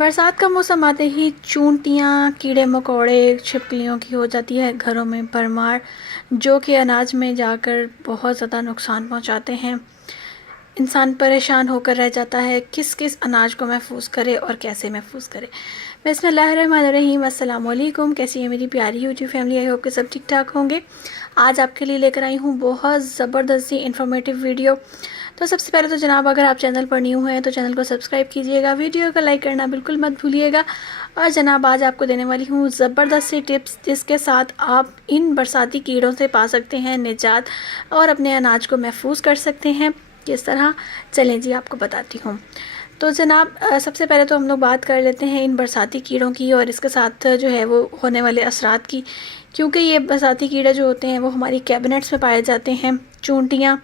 बरसात का मौसम आते ही चूंटियाँ, कीड़े मकोड़े, छिपकलियों की हो जाती है घरों में भरमार, जो कि अनाज में जाकर बहुत ज़्यादा नुकसान पहुंचाते हैं। इंसान परेशान होकर रह जाता है किस किस अनाज को महफूज करे और कैसे महफूज करे। बिस्मिल्लाहिर्रहमानिर्रहीम। अस्सलाम वालेकुम। कैसी है मेरी प्यारी यूट्यूब फैमिली? आई होप कि सब ठीक ठाक होंगे। आज आपके लिए लेकर आई हूँ बहुत ज़बरदस्त सी इन्फॉर्मेटिव वीडियो। तो सबसे पहले तो जनाब, अगर आप चैनल पर न्यू हैं तो चैनल को सब्सक्राइब कीजिएगा, वीडियो को लाइक करना बिल्कुल मत भूलिएगा। और जनाब, आज आपको देने वाली हूँ ज़बरदस्त सी टिप्स, जिसके साथ आप इन बरसाती कीड़ों से पा सकते हैं निजात और अपने अनाज को महफूज कर सकते हैं। किस तरह, चलें जी आपको बताती हूँ। तो जनाब, सबसे पहले तो हम लोग बात कर लेते हैं इन बरसाती कीड़ों की और इसके साथ जो है वो होने वाले असरात की। क्योंकि ये बरसाती कीड़े जो होते हैं वो हमारी कैबिनेट्स में पाए जाते हैं। चूंटियाँ,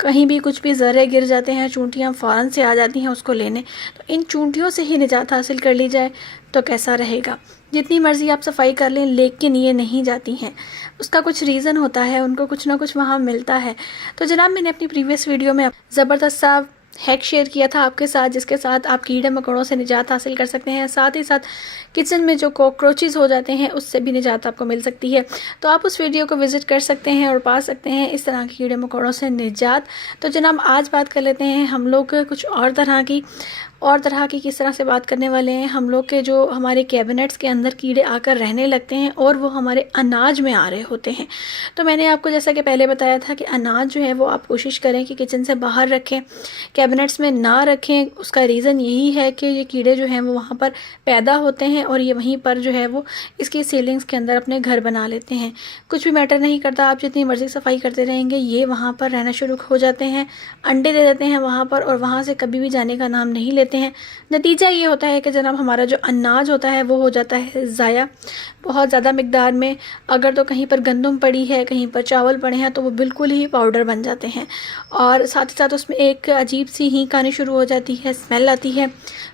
कहीं भी कुछ भी ज़र्रे गिर जाते हैं, चूंटियाँ फ़ौरन से आ जाती हैं उसको लेने। तो इन चूंटियों से ही निजात हासिल कर ली जाए तो कैसा रहेगा। जितनी मर्ज़ी आप सफाई कर लें, लेकिन ये नहीं जाती हैं। उसका कुछ रीज़न होता है, उनको कुछ ना कुछ वहाँ मिलता है। तो जनाब, मैंने अपनी प्रीवियस वीडियो में ज़बरदस्त सा हैक शेयर किया था आपके साथ, जिसके साथ आप कीड़े मकोड़ों से निजात हासिल कर सकते हैं। साथ ही साथ किचन में जो कॉकरोचेस हो जाते हैं उससे भी निजात आपको मिल सकती है। तो आप उस वीडियो को विज़िट कर सकते हैं और पा सकते हैं इस तरह के कीड़े मकोड़ों से निजात। तो जनाब, आज बात कर लेते हैं हम लोग कुछ और तरह की किस तरह से बात करने वाले हैं। हम लोग के जो हमारे कैबिनेट्स के अंदर कीड़े आकर रहने लगते हैं और वो हमारे अनाज में आ रहे होते हैं। तो मैंने आपको जैसा कि पहले बताया था कि अनाज जो है वो आप कोशिश करें कि किचन से बाहर रखें, कैबिनेट्स में ना रखें। उसका रीज़न यही है कि ये कीड़े जो हैं वो वहाँ पर पैदा होते हैं और ये वहीं पर जो है वो इसकी सीलिंग्स के अंदर अपने घर बना लेते हैं। कुछ भी मैटर नहीं करता, आप जितनी मर्ज़ी सफाई करते रहेंगे, ये वहाँ पर रहना शुरू हो जाते हैं, अंडे दे देते हैं वहाँ पर और वहाँ से कभी भी जाने का नाम नहीं लेते हैं। नतीजा ये होता है कि जनाब, हमारा जो अनाज होता है वो हो जाता है ज़ाया बहुत ज़्यादा मिकदार में। अगर तो कहीं पर गंदम पड़ी है, कहीं पर चावल पड़े हैं, तो वो बिल्कुल ही पाउडर बन जाते हैं और साथ ही साथ उसमें एक अजीब सी हींक आनी शुरू हो जाती है, स्मेल आती है,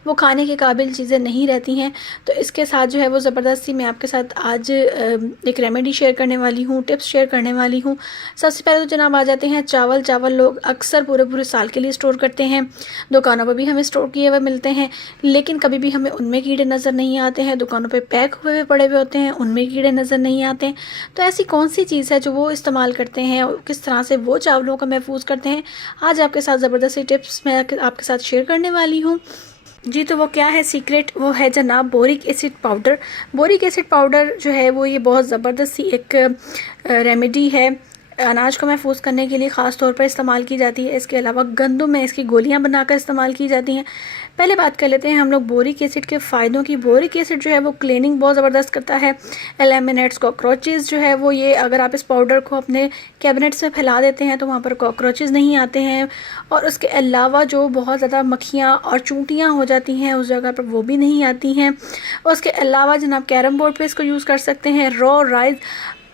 वो खाने के काबिल चीज़ें नहीं रहती हैं। तो इसके साथ जो है वो ज़बरदस्त सी मैं आपके साथ आज एक रेमेडी शेयर करने वाली हूँ, टिप्स शेयर करने वाली हूँ। सबसे पहले तो जनाब आ जाते हैं चावल लोग अक्सर पूरे पूरे साल के लिए स्टोर करते हैं। दुकानों पर भी हमें स्टोर किए हुए मिलते हैं, लेकिन कभी भी हमें उनमें कीड़े नज़र नहीं आते हैं। दुकानों पे पैक हुए हुए पड़े हुए होते हैं, उनमें कीड़े नज़र नहीं आते हैं। तो ऐसी कौन सी चीज़ है जो वो इस्तेमाल करते हैं और किस तरह से वो चावलों को महफूज करते हैं, आज आपके साथ ज़बरदस्त सी टिप्स मैं आपके साथ शेयर करने वाली हूँ जी। तो वो क्या है सीक्रेट? वो है जनाब boric acid powder. Boric acid powder जो है वो ये बहुत ज़बरदस्त सी एक रेमेडी है, अनाज को महफूज करने के लिए ख़ास तौर पर इस्तेमाल की जाती है। इसके अलावा गंदम में इसकी गोलियां बनाकर इस्तेमाल की जाती हैं। पहले बात कर लेते हैं हम लोग बोरिक एसिड के फ़ायदों की। बोरिक एसिड जो है वो क्लीनिंग बहुत ज़बरदस्त करता है, एलिमिनेट्स कॉकरोचेज़ जो है वो, ये अगर आप इस पाउडर को अपने कैबिनेट्स में फैला देते हैं तो वहाँ पर कॉकरोचेज़ नहीं आते हैं। और उसके अलावा जो बहुत ज़्यादा मक्खियाँ और चूंटियाँ हो जाती हैं उस जगह पर, वो भी नहीं आती हैं। उसके अलावा जनाब कैरम बोर्ड पर इसको यूज़ कर सकते हैं। रॉ राइस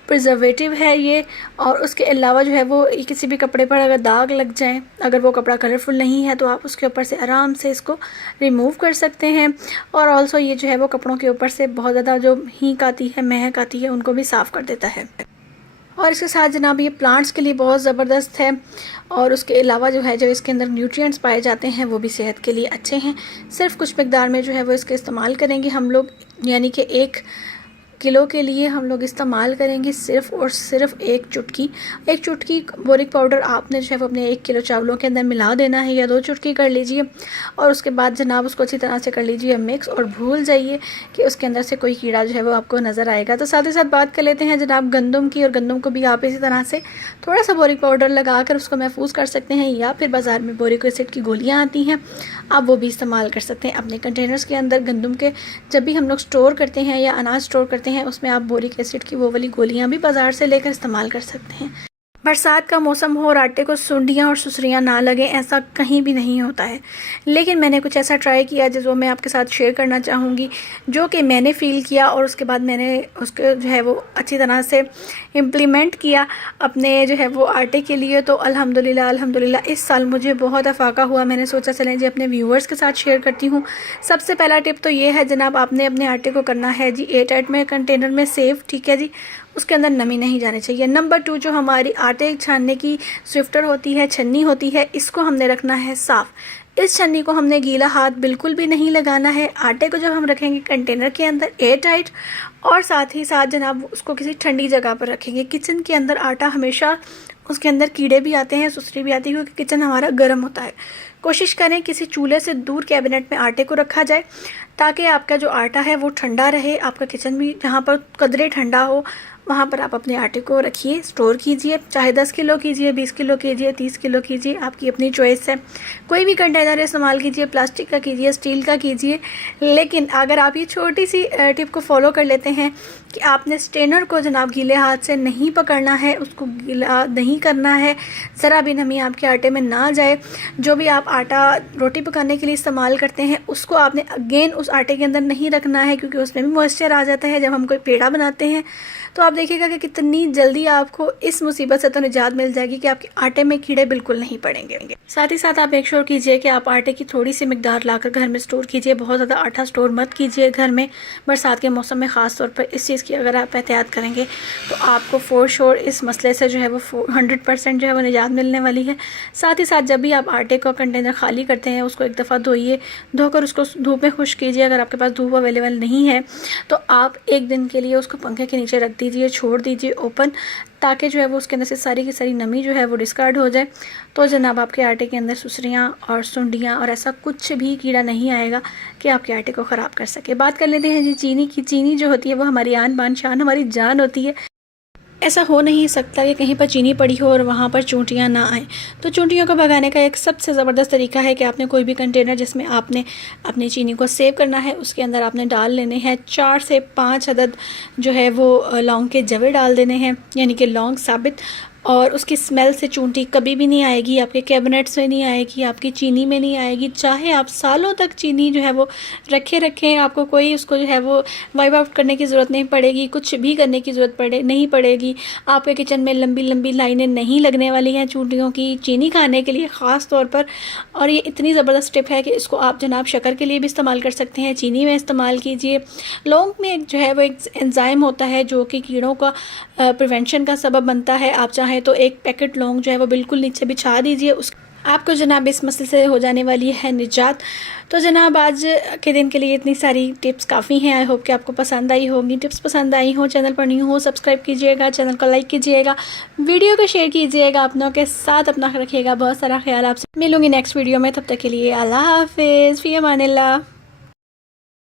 प्रिजर्वेटिव है ये। और उसके अलावा जो है वो किसी भी कपड़े पर अगर दाग लग जाए, अगर वो कपड़ा कलरफुल नहीं है, तो आप उसके ऊपर से आराम से इसको रिमूव कर सकते हैं। और ऑल्सो ये जो है वो कपड़ों के ऊपर से बहुत ज़्यादा जो हींक आती है, महक आती है, उनको भी साफ़ कर देता है। और इसके साथ जनाब ये प्लांट्स के लिए बहुत ज़बरदस्त है। और उसके अलावा जो है, जो इसके अंदर न्यूट्रिएंट्स पाए जाते हैं वो भी सेहत के लिए अच्छे हैं। सिर्फ कुछ मकदार में जो है वो इसका इस्तेमाल करेंगे हम लोग, यानी कि 1 किलो के लिए हम लोग इस्तेमाल करेंगे सिर्फ़ और सिर्फ एक चुटकी बोरिक पाउडर आपने जो है वो अपने 1 किलो चावलों के अंदर मिला देना है, या 2 चुटकी कर लीजिए। और उसके बाद जनाब उसको अच्छी तरह से कर लीजिए मिक्स, और भूल जाइए कि उसके अंदर से कोई कीड़ा जो है वो आपको नज़र आएगा। तो साथ ही साथ बात कर लेते हैं जनाब गंदम की। और गंदम को भी आप इसी तरह से थोड़ा सा बोरिक पाउडर लगा कर उसको महफूज कर सकते हैं, या फिर बाज़ार में बोरिक एसिड की गोलियाँ आती हैं, आप वो भी इस्तेमाल कर सकते हैं अपने कंटेनर्स के अंदर। गंदम के जब भी हम लोग स्टोर करते हैं या अनाज स्टोर करते हैं, उसमें आप बोरिक एसिड की वो वाली गोलियां भी बाजार से लेकर इस्तेमाल कर सकते हैं। बरसात का मौसम हो और आटे को सुंडियाँ और सुसरियाँ ना लगे, ऐसा कहीं भी नहीं होता है। लेकिन मैंने कुछ ऐसा ट्राई किया जो मैं आपके साथ शेयर करना चाहूँगी, जो कि मैंने फ़ील किया और उसके बाद मैंने उसके जो है वो अच्छी तरह से इम्प्लीमेंट किया अपने जो है वो आटे के लिए। तो अल्हम्दुलिल्लाह इस साल मुझे बहुत अफाका हुआ। मैंने सोचा चलें जी अपने व्यूअर्स के साथ शेयर करती हूँ। सबसे पहला टिप तो ये है जनाब, आपने अपने आटे को करना है जी एयरटाइट में कंटेनर में सेव, ठीक है जी, उसके अंदर नमी नहीं जानी चाहिए। नंबर 2, जो हमारी आटे छानने की स्विफ्टर होती है, छन्नी होती है, इसको हमने रखना है साफ़। इस छन्नी को हमने गीला हाथ बिल्कुल भी नहीं लगाना है। आटे को जब हम रखेंगे कंटेनर के अंदर एयर टाइट, और साथ ही साथ जनाब उसको किसी ठंडी जगह पर रखेंगे। किचन के अंदर आटा हमेशा उसके अंदर कीड़े भी आते हैं, सुसरी भी आती है, क्योंकि किचन हमारा गर्म होता है। कोशिश करें किसी चूल्हे से दूर कैबिनेट में आटे को रखा जाए, ताकि आपका जो आटा है वो ठंडा रहे। आपका किचन भी जहाँ पर कदरे ठंडा हो वहाँ पर आप अपने आटे को रखिए, स्टोर कीजिए। चाहे 10 किलो कीजिए, 20 किलो कीजिए, 30 किलो कीजिए, आपकी अपनी चॉइस है। कोई भी कंटेनर इस्तेमाल कीजिए, प्लास्टिक का कीजिए, स्टील का कीजिए। लेकिन अगर आप ये छोटी सी टिप को फॉलो कर लेते हैं कि आपने स्ट्रेनर को जनाब गीले हाथ से नहीं पकड़ना है, उसको गीला नहीं करना है, ज़रा भी नमी आपके आटे में ना जाए। जो भी आप आटा रोटी पकाने के लिए इस्तेमाल करते हैं उसको आपने अगेन उस आटे के अंदर नहीं रखना है, क्योंकि उसमें भी मॉइस्चर आ जाता है जब हम कोई पेड़ा बनाते हैं। तो आप देखिएगा कि कितनी जल्दी आपको इस मुसीबत से तो निजात मिल जाएगी कि आपके आटे में कीड़े बिल्कुल नहीं पड़ेंगे। साथ ही साथ आप मेक श्योर कीजिए कि आप आटे की थोड़ी सी मिकदार लाकर घर में स्टोर कीजिए। बहुत ज़्यादा आटा स्टोर मत कीजिए घर में, बरसात के मौसम में ख़ास तौर पर इस चीज़ की अगर आप एहतियात करेंगे तो आपको फॉर श्योर इस मसले से जो है वो 100% जो है वो निजात मिलने वाली है। साथ ही साथ जब भी आप आटे का कंटेनर खाली करते हैं उसको एक दफ़ा धोइए, धोकर उसको धूप में खुश्क कीजिए। अगर आपके पास धूप अवेलेबल नहीं है तो आप एक दिन के लिए उसको पंखे के नीचे रख दीजिए, छोड़ दीजिए ओपन, ताकि जो है वो उसके अंदर से सारी की सारी नमी जो है वो डिस्कार्ड हो जाए। तो जनाब आपके आटे के अंदर सुसरियाँ और सुंडियाँ और ऐसा कुछ भी कीड़ा नहीं आएगा कि आपके आटे को ख़राब कर सके। बात कर लेते हैं जी चीनी की। चीनी जो होती है वो हमारी आन बान शान, हमारी जान होती है। ऐसा हो नहीं सकता कि कहीं पर चीनी पड़ी हो और वहाँ पर चूंटियाँ ना आएँ। तो चूंटियों को भगाने का एक सबसे ज़बरदस्त तरीका है कि आपने कोई भी कंटेनर जिसमें आपने अपनी चीनी को सेव करना है उसके अंदर आपने डाल लेने हैं 4 से 5 अदद जो है वो लौंग के जवे डाल देने हैं, यानी कि लौंग साबित। और उसकी स्मेल से चूंटी कभी भी नहीं आएगी, आपके कैबिनेट्स में नहीं आएगी, आपकी चीनी में नहीं आएगी। चाहे आप सालों तक चीनी जो है वो रखें, आपको कोई उसको जो है वो वाइप आउट करने की ज़रूरत नहीं पड़ेगी, कुछ भी करने की ज़रूरत नहीं पड़ेगी। आपके किचन में लंबी लंबी लाइनें नहीं लगने वाली हैं चूंटियों की चीनी खाने के लिए ख़ास तौर पर। और ये इतनी ज़बरदस्त टिप है कि इसको आप जनाब शक्कर के लिए भी इस्तेमाल कर सकते हैं, चीनी में इस्तेमाल कीजिए। लौंग में एक जो है वो एक एंजाइम होता है जो कि कीड़ों का प्रिवेंशन का सबब बनता है। आप चाहें तो एक पैकेट लौंग जो है वो बिल्कुल नीचे बिछा दीजिए, उस आपको जनाब इस मसले से हो जाने वाली है निजात। तो जनाब आज के दिन के लिए इतनी सारी टिप्स काफ़ी हैं। आई होप कि आपको पसंद आई होगी। टिप्स पसंद आई हो, चैनल पर न्यू हो, सब्सक्राइब कीजिएगा, चैनल को लाइक कीजिएगा, वीडियो को शेयर कीजिएगा अपनों के साथ। अपना रखिएगा बहुत सारा ख्याल। आपसे मिलूंगी नेक्स्ट वीडियो में, तब तक के लिए अल्लाह हाफिज़, फ़ी अमानिल्लाह।